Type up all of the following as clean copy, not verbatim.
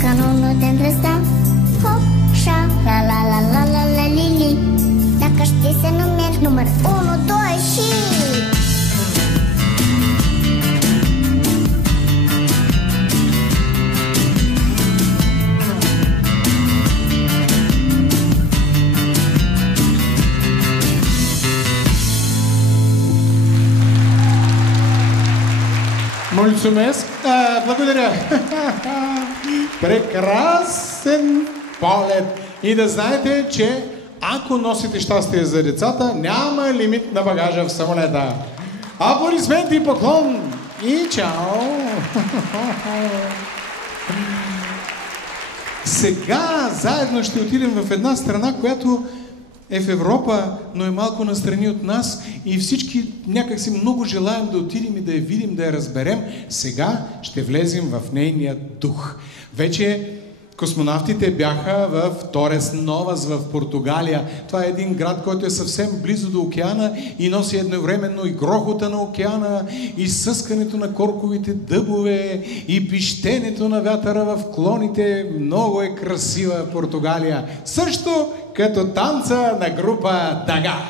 канунът ден дръста. Хоп, ша, ла ла ла ла ла ла ли ли. Така ще се номер номер уно, то е ши. Мулцумес. Благодаря. Прекрасен полет. И да знаете, че ако носите щастие за децата, няма лимит на багажа в самолета. Аплодисменти и поклон. И чао. Сега заедно ще отидем в една страна, която е в Европа, но е малко настрани от нас и всички някакси много желаем да отидем и да я видим, да я разберем. Сега ще влезем в нейния дух. Вече космонавтите бяха в Торес Новас в Португалия. Това е един град, който е съвсем близо до океана и носи едновременно и грохота на океана, и съскането на корковите дъбове, и пищенето на вятъра в клоните. Много е красива Португалия. Също като танца на група Дага.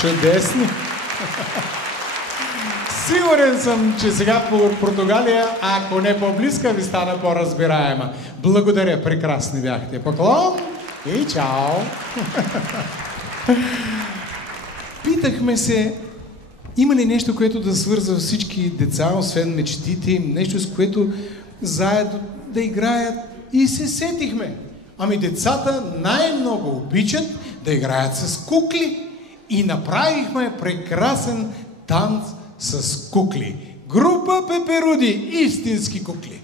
Чудесни! Сигурен съм, че сега по Португалия, ако не по-близка, ви стана по-разбираема. Благодаря, прекрасни бяхте. Поклон и чао! Питахме се, има ли нещо, което да свързва всички деца, освен мечтите им, нещо, с което заедно да играят, и се сетихме. Ами децата най-много обичат да играят с кукли. И направихме прекрасен танц с кукли. Група Пеперуди, истински кукли.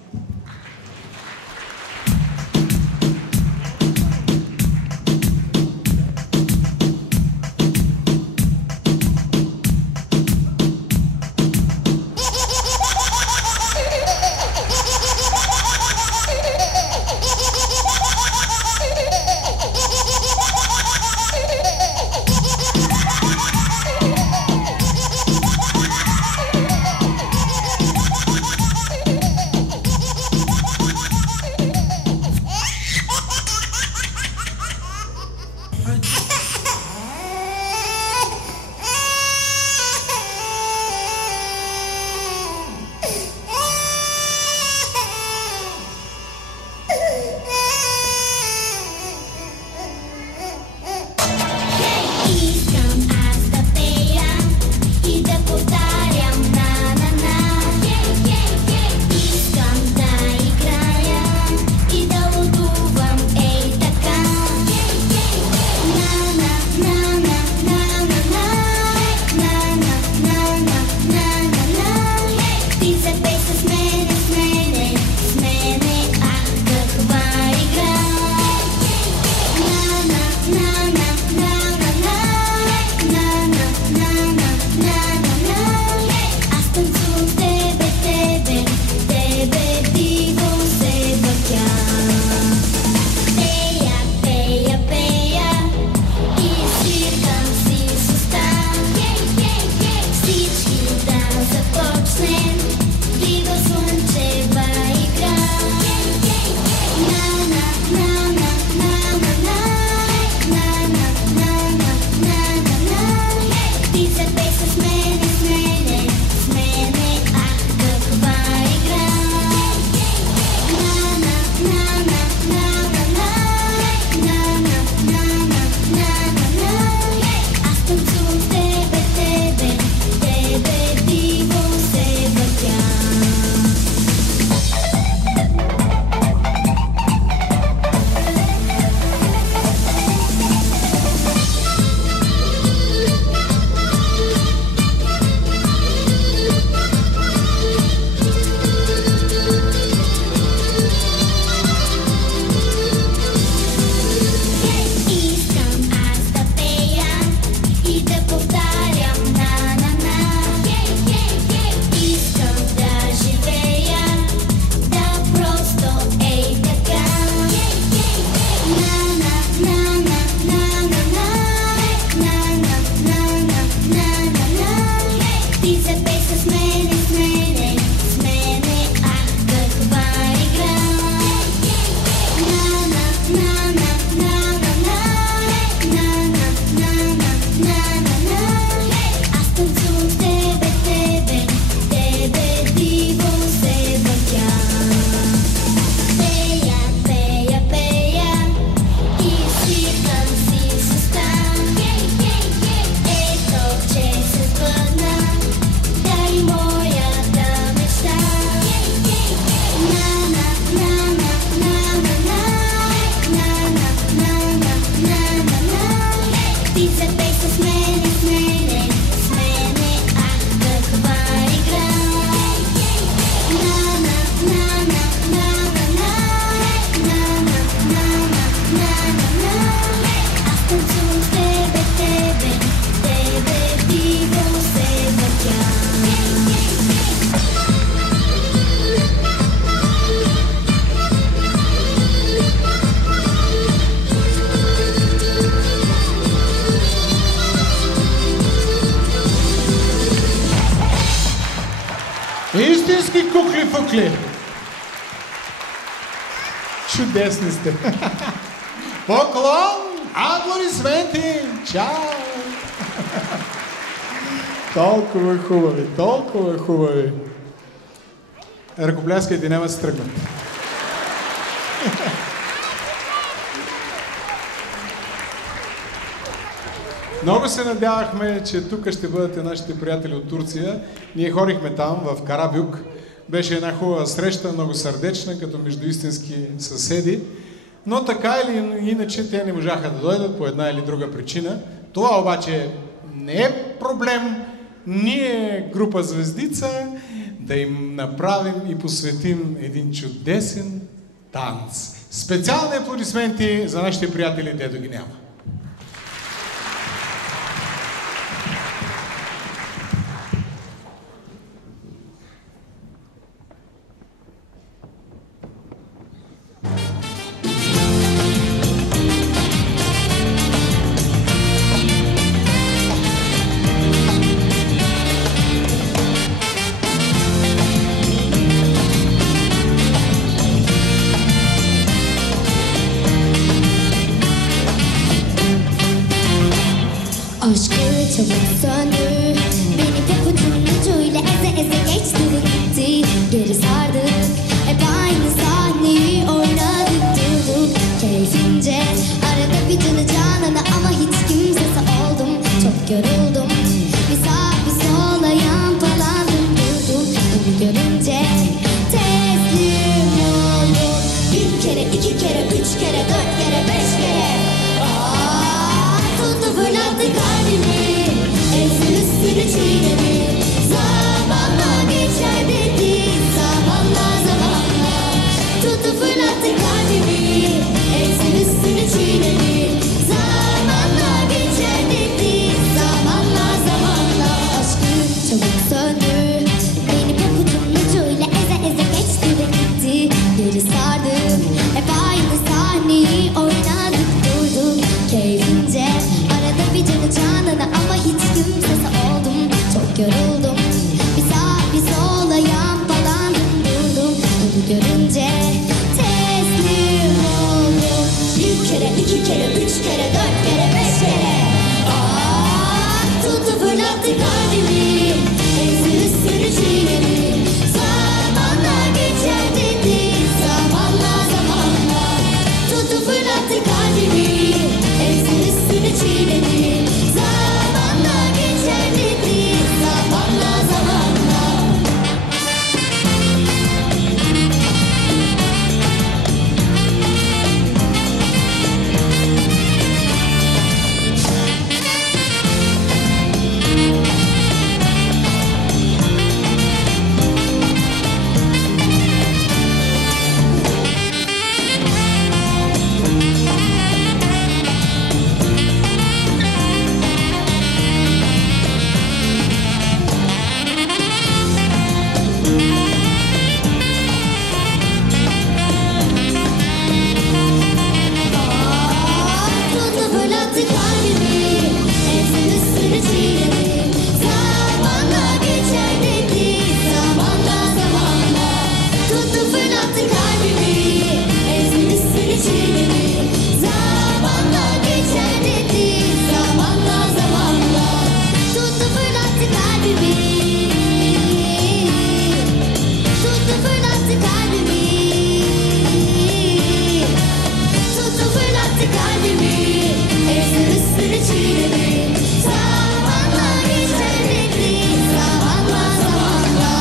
Истински кукли-фукли. Чудесни сте. Поклон, аплодисменти. Чао. Толкова хубави, толкова хубави. Ръкопляскайте, няма да се тръгнат. Много се надявахме, че тук ще бъдат нашите приятели от Турция. Ние ходихме там, в Карабюк. Беше една хубава среща, много сърдечна, като между истински съседи. Но така или иначе те не можаха да дойдат по една или друга причина. Това обаче не е проблем. Ние, група Звездица, да им направим и посветим един чудесен танц. Специални аплодисменти за нашите приятели, дето ги няма. Aşkı çabuk söndür. Beni papucun ucuyla eze eze geçti ve gitti. Geri sardık. Hep aynı sahneyi oynadık durduk. Keyfince arada bir canı canına ama hiç kimsesi oldum. Çok yoruldum. Bir sağ bir sola yampalandım durdum. Onu görünce teslim oldum. Bir kere, iki kere, üç kere, dört kere, beş kere. Tuttu fırlattı kalbimi, ezdi üstünü çiğnedi. Zamanla geçer dedi, zamanla zamanla. Tuttu fırlattı kalbimi, ezdi üstünü çiğnedi. Zamanla geçer dedi, zamanla zamanla. Aşkı çabuk söndür, beni papucun ucuyla eze eze geçti ve gitti. Geri sardım, hep aynı sahneyi oynadık durduk. Keyfince arada bir canı canına ama hiç kimsesi oldum. Çok yoruldum. Bir sağ bir sola yampalandım durdum. Onu görünce teslim oldum. Bir kere, iki kere, üç kere, dört kere, beş kere. Tuttu fırlattı kalbimi, ezdi üstünü çiğnedi. Zamanla geçer dedi, zamanla zamanla. Tuttu fırlattı kalbimi, ezdi üstünü çiğnedi. Zamanla geçer dedi, zamanla zamanla. Tuttu fırlattı kalbimi, ezdi üstünü çiğnedi. Zamanla geçer dedi, zamanla zamanla. Tuttu fırlattı kalbimi, ezdi üstünü çiğnedi. Zamanla geçer dedi, zamanla zamanla. Tuttu fırlattı kalbimi, tuttu fırlattı kalbimi. Tuttu fırlattı kalbimi, ezdi üstünü çiğnedi. Zamanla geçer dedi, zamanla zamanla.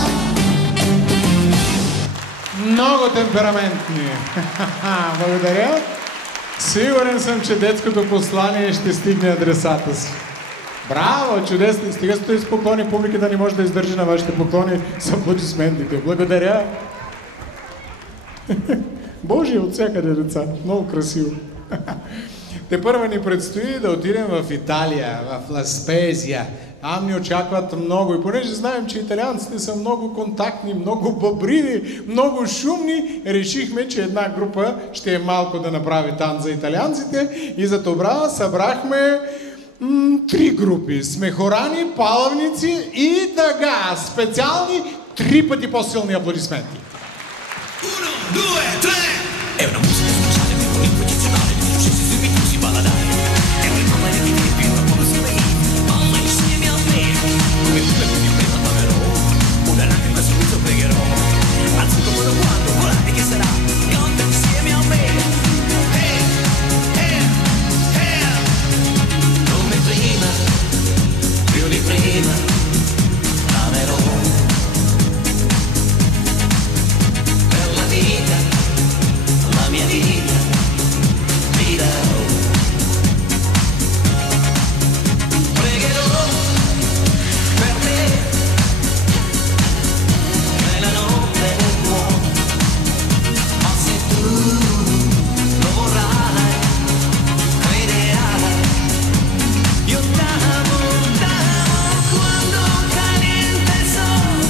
Много темпераментни. Благодаря. Сигурен съм, че детското послание ще стигне адресата си. Браво, чудесно. Стига сте спокойни, публиката не може да издържи на вашите поклони с аплодисментите. Благодаря. Боже, от всякъде деца. Много красиво. Те първа ни предстои да отидем в Италия, в Ла Спезия. Там ни очакват много. И понеже знаем, че италианците са много контактни, много бъбриви, много шумни, решихме, че една група ще е малко да направи танц за италианците. И за това събрахме три групи. Смехорани, палавници и тъга. Специални 3 пъти по-силни аплодисменти. 1, 2, 3. È una musica speciale, un ritmo eccezionale, di successi subito si balladare. È un ritmo di tempi, una promozione balla insieme a me. Come tu mi prima pamerò, una lacrima subito pregherò. Alzo come lo quando, volare che sarà, canta insieme a me. Come prima, più di prima, amerò. Per la vita, la mia vita, ti darò. Pregherò per te, nella notte del cuore. Ma se tu lo vorrai, crederai. Io t'amo quando calienta il sole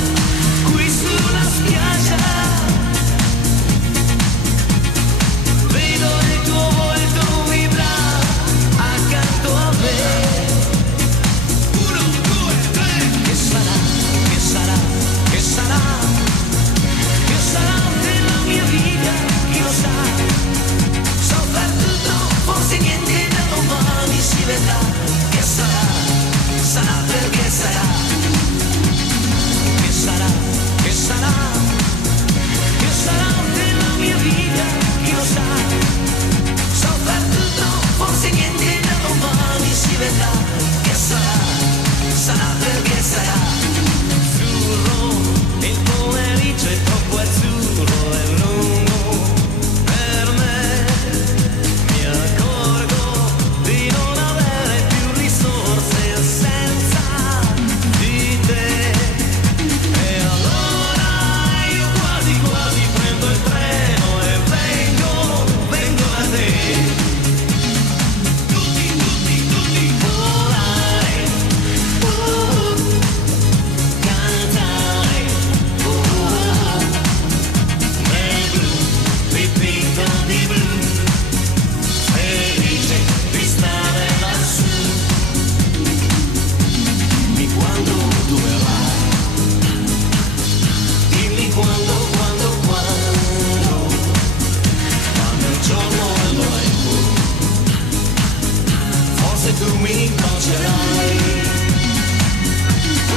qui sulla spiaggia. Vedo il tuo volto vibrare accanto a me. 1, 2, 3. Che sarà, che sarà, che sarà, che sarà della mia vita, chi lo sa. So per tutto, forse niente da domani si vedrà. Che sarà, sarà perché sarà. Che sarà, che sarà, che sarà della mia vita, chi lo sa. So per tutto, forse niente da domani si vedrà. Che sarà, sarà perché sarà. Azzurro, il pomeriggio è troppo azzurro e lungo per me. Mi accorgo di non avere più risorse senza di te. E allora io quasi quasi prendo il treno e vengo da te. Tutti volare, cantare, nel blu, dipinto di blu, felice di stare lassù. Dimmi quando tu verrai, dimmi quando il giorno e l'ora in cui forse tu mi inconcerai.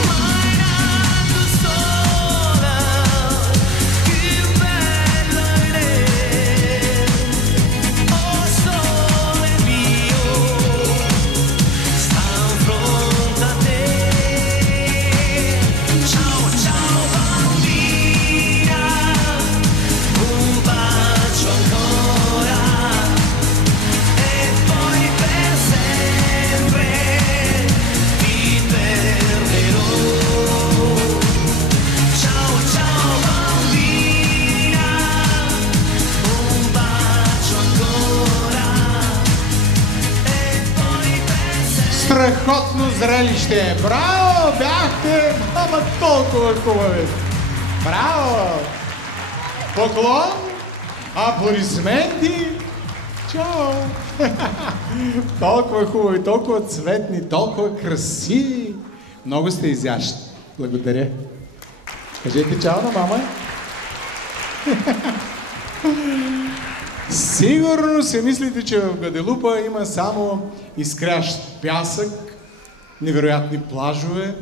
My nato sola, che bella idea. Oh sole mio, sta in fronte a te. Ciao ciao bambina, un bacio ancora e poi per sempre ti perderò. Ciao ciao bambina, un bacio ancora e poi per sempre. Страхотно зрелище! Браво! Бяхте толкова хубави! Браво! Поклон! Аплодисменти! Чао! Толкова хубави, толкова цветни, толкова красиви! Много сте изящни. Благодаря. Кажете чао на мама. Сигурно се мислите, че в Гваделупа има само изкрящ пясък, невероятни плажове,